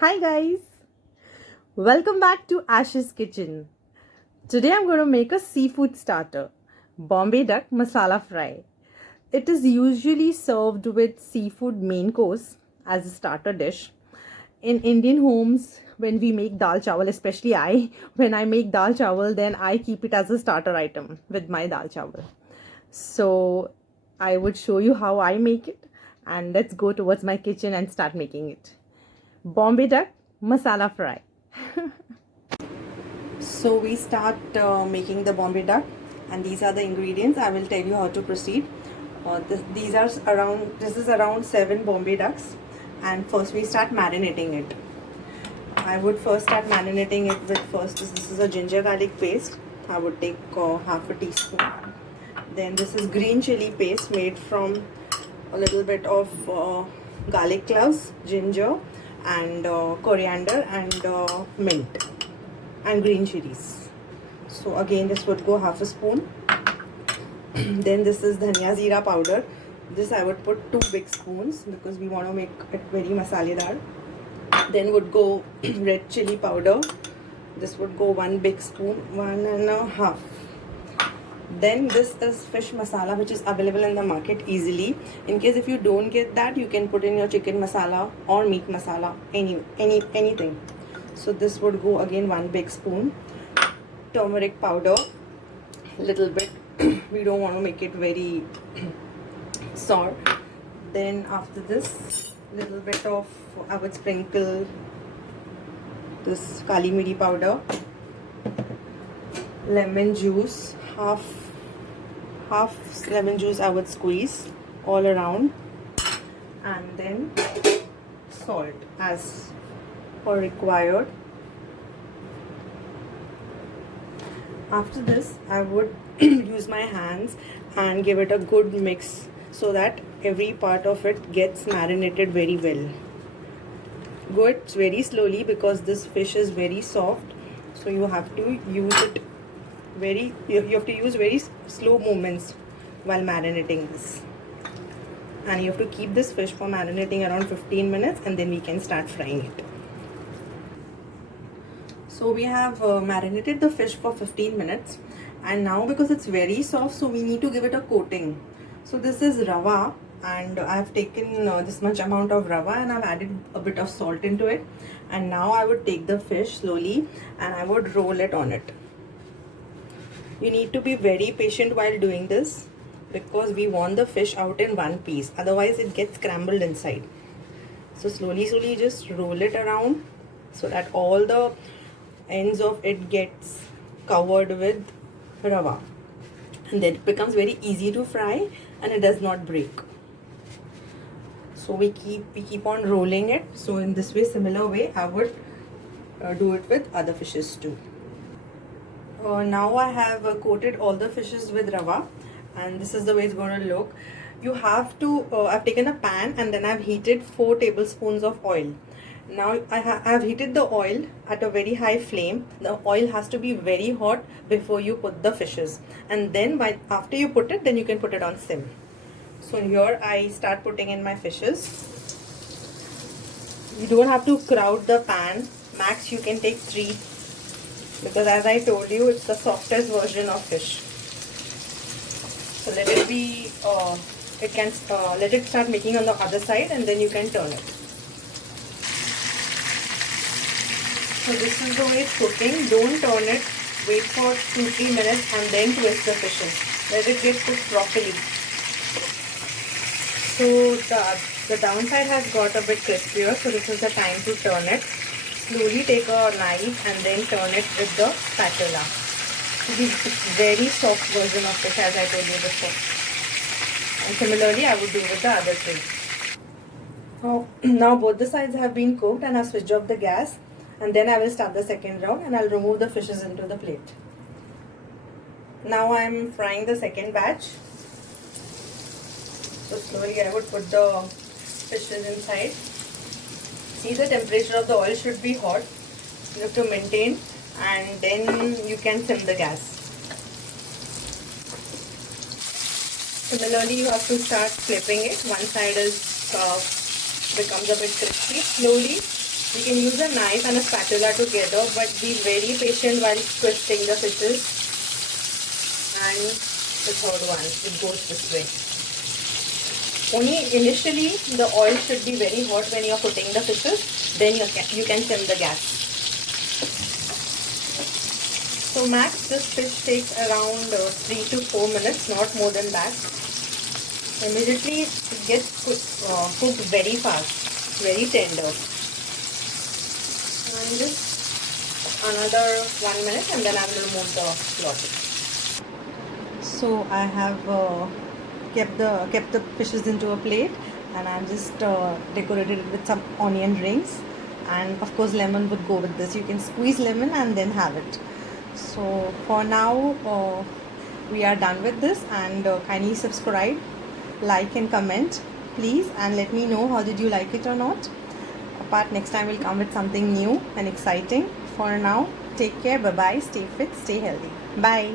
Hi guys, welcome back to Ash's Kitchen. Today I'm going to make a seafood starter, Bombay Duck Masala Fry. It is usually served with seafood main course as a starter dish. In Indian homes, when we make dal chawal, especially when I make dal chawal, then I keep it as a starter item with my dal chawal. So I would show you how I make it, and let's go towards my kitchen and start making it. Bombay Duck Masala Fry. So we start making the Bombay Duck, and these are the ingredients. I will tell you how to proceed. This is around 7 Bombay Ducks, and first we start marinating it. I would first start marinating it with this is a ginger garlic paste. I would take half a teaspoon. Then this is green chili paste made from a little bit of garlic cloves, ginger, and coriander and mint and green chilies. So again this would go half a spoon. Then this is dhania zira powder. This I would put 2 big spoons because we want to make it very masaledar. Then would go red chili powder. This would go 1 big spoon, 1.5. Then this is fish masala, which is available in the market easily. In case if you don't get that, you can put in your chicken masala or meat masala, anything. So this would go again 1 big spoon. Turmeric powder, little bit. We don't want to make it very sour. Then after this, little bit of, I would sprinkle this kali miri powder, lemon juice, half lemon juice I would squeeze all around, and then salt as per required. After this I would use my hands and give it a good mix so that every part of it gets marinated very well. Go it very slowly because this fish is very soft, so you have to use it you have to use very slow movements while marinating this, and you have to keep this fish for marinating around 15 minutes, and then we can start frying it. So we have marinated the fish for 15 minutes, and now because it's very soft, so we need to give it a coating. So this is rava, and I've taken this much amount of rava and I've added a bit of salt into it, and now I would take the fish slowly and I would roll it on it. You need to be very patient while doing this because we want the fish out in one piece, otherwise it gets scrambled inside. So slowly just roll it around so that all the ends of it gets covered with rava, and then it becomes very easy to fry and it does not break. So we keep on rolling it. So in this way, similar way, I would do it with other fishes too. Now I have coated all the fishes with rava, and this is the way it's going to look. You have to I've taken a pan and then I've heated 4 tablespoons of oil. Now I have heated the oil at a very high flame. The oil has to be very hot before you put the fishes, and then after you put it, then you can put it on sim. So here I start putting in my fishes. You don't have to crowd the pan. Max you can take 3, because as I told you, it's the softest version of fish. So let it be, let it start making on the other side, and then you can turn it. So this is the way it's cooking. Don't turn it. Wait for 2-3 minutes and then twist the fishes. Let it get cooked properly. So the downside has got a bit crispier, so this is the time to turn it. Slowly take a knife and then turn it with the spatula. It's very soft version of fish, as I told you before. And similarly I would do with the other 3. Now both the sides have been cooked, and I've switched off the gas, and then I will start the second round and I'll remove the fishes into the plate. Now I'm frying the second batch. So slowly I would put the fishes inside. See, the temperature of the oil should be hot. You have to maintain, and then you can sim the gas. Similarly, you have to start flipping it. One side is becomes a bit crispy. Slowly You can use a knife and a spatula together, but be very patient while twisting the fishes. And the third one, it goes this way. Only initially the oil should be very hot when you are putting the fishes, then you can sim the gas. So max this fish takes around 3 to 4 minutes, not more than that. Immediately it gets cooked very fast, very tender. And just another 1 minute and then I will remove the losses. So I have kept the fishes into a plate, and I'm just decorated it with some onion rings, and of course lemon would go with this. You can squeeze lemon and then have it. So for now we are done with this, and kindly subscribe, like and comment please, and let me know how did you like it or not. Apart, next time we'll come with something new and exciting. For now, take care, bye bye, stay fit, stay healthy, bye.